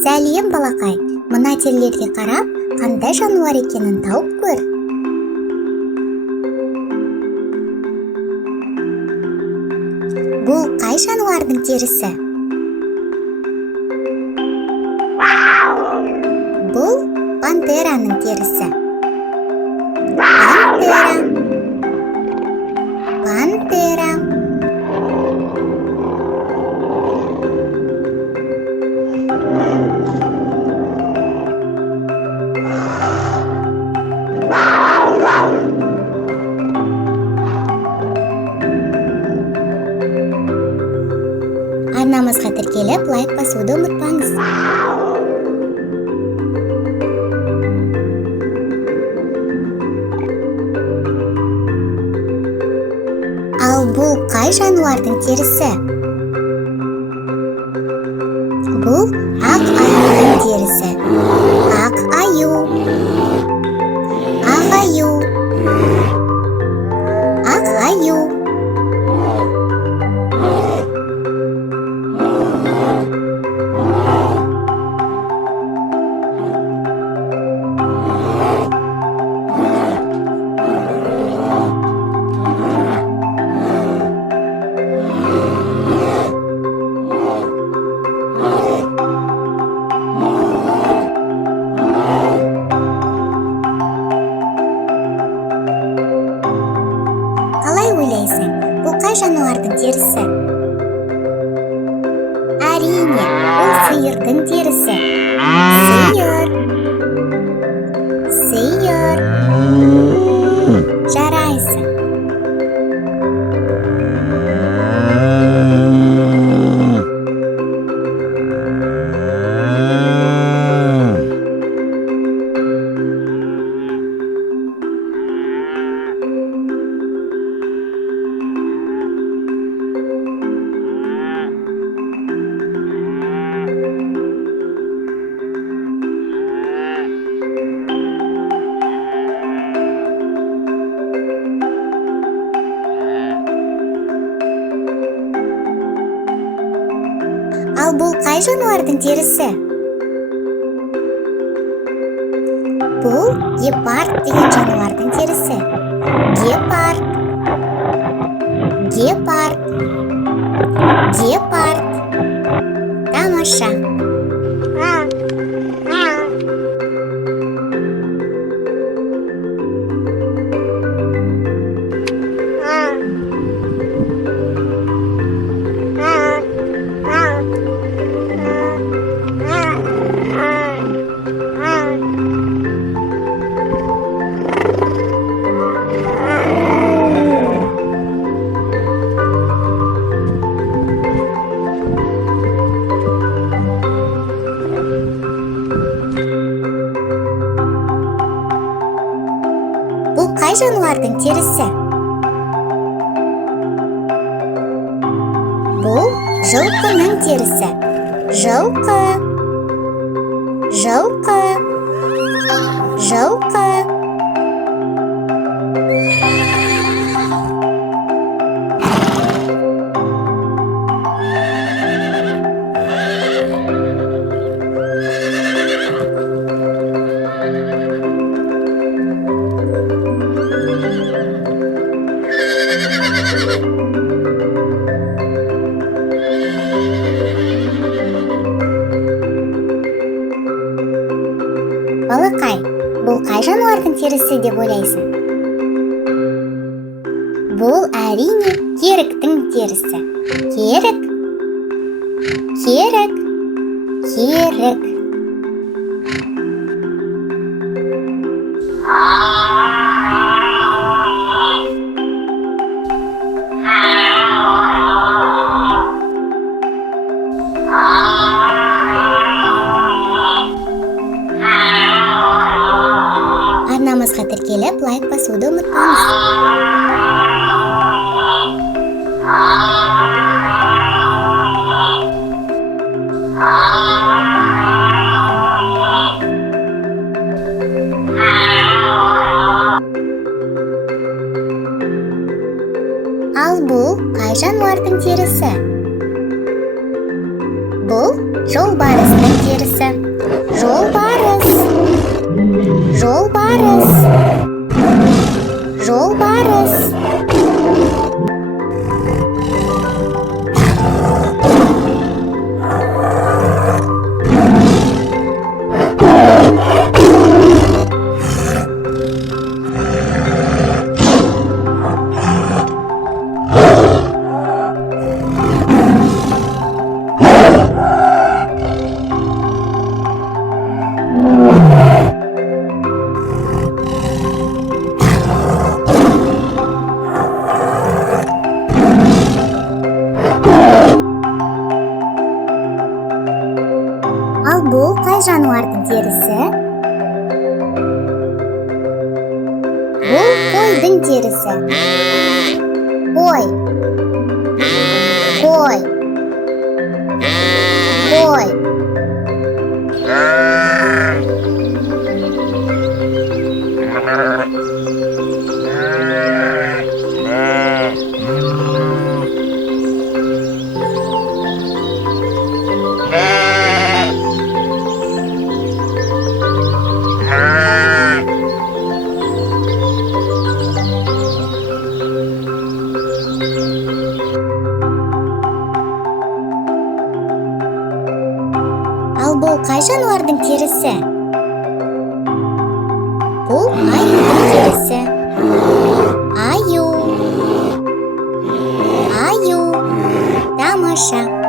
Сәлем балақай, мына терілерге қарап, қандай жануар екенін тауып көр. Бұл қай жануардың терісі? Бұл пантераның терісі. Пантера. Арнамызға тіркеліп, лайк басуды ұмытпаңыз. Ал бұл қай жануардың терісі? Бұл ақ аюдың терісі. Ақ аю. Ақ аю. Ақ аю. Қалай ойлайсың, бұл қай жануардың терісі? Әрине, бұл сиырдың терісі. Сиыр. Сиыр. Жарайсың. Ал бұл қай жануардың терісі? Бұл гепард деген жануардың терісі. Гепард. Гепард. Гепард. Тамаша. Бұл қай жануардың терісі? Бұл жылқының терісі. Жылқы. Жылқы. Жылқы. Балақай, бұл қай жануардың терісі деп ойлайсың? Бұл әрине керіктің терісі. Керік. Керік. Керік. Арнамызға тіркеліп, лайк басуды ұмытпаңыз. Ал бұл қай жануардың терісі? Бұл жолбарыстың терісі. Жолбарыс. Жолбарыс. Жолбарыс. Ал бұл қай жануардың терісі? Бұл қойдың терісі. Қой. Қой. Қой. Ал бұл қай жануардың терісі? Бұл аюдың терісі. Аю. Аю. Тамаша.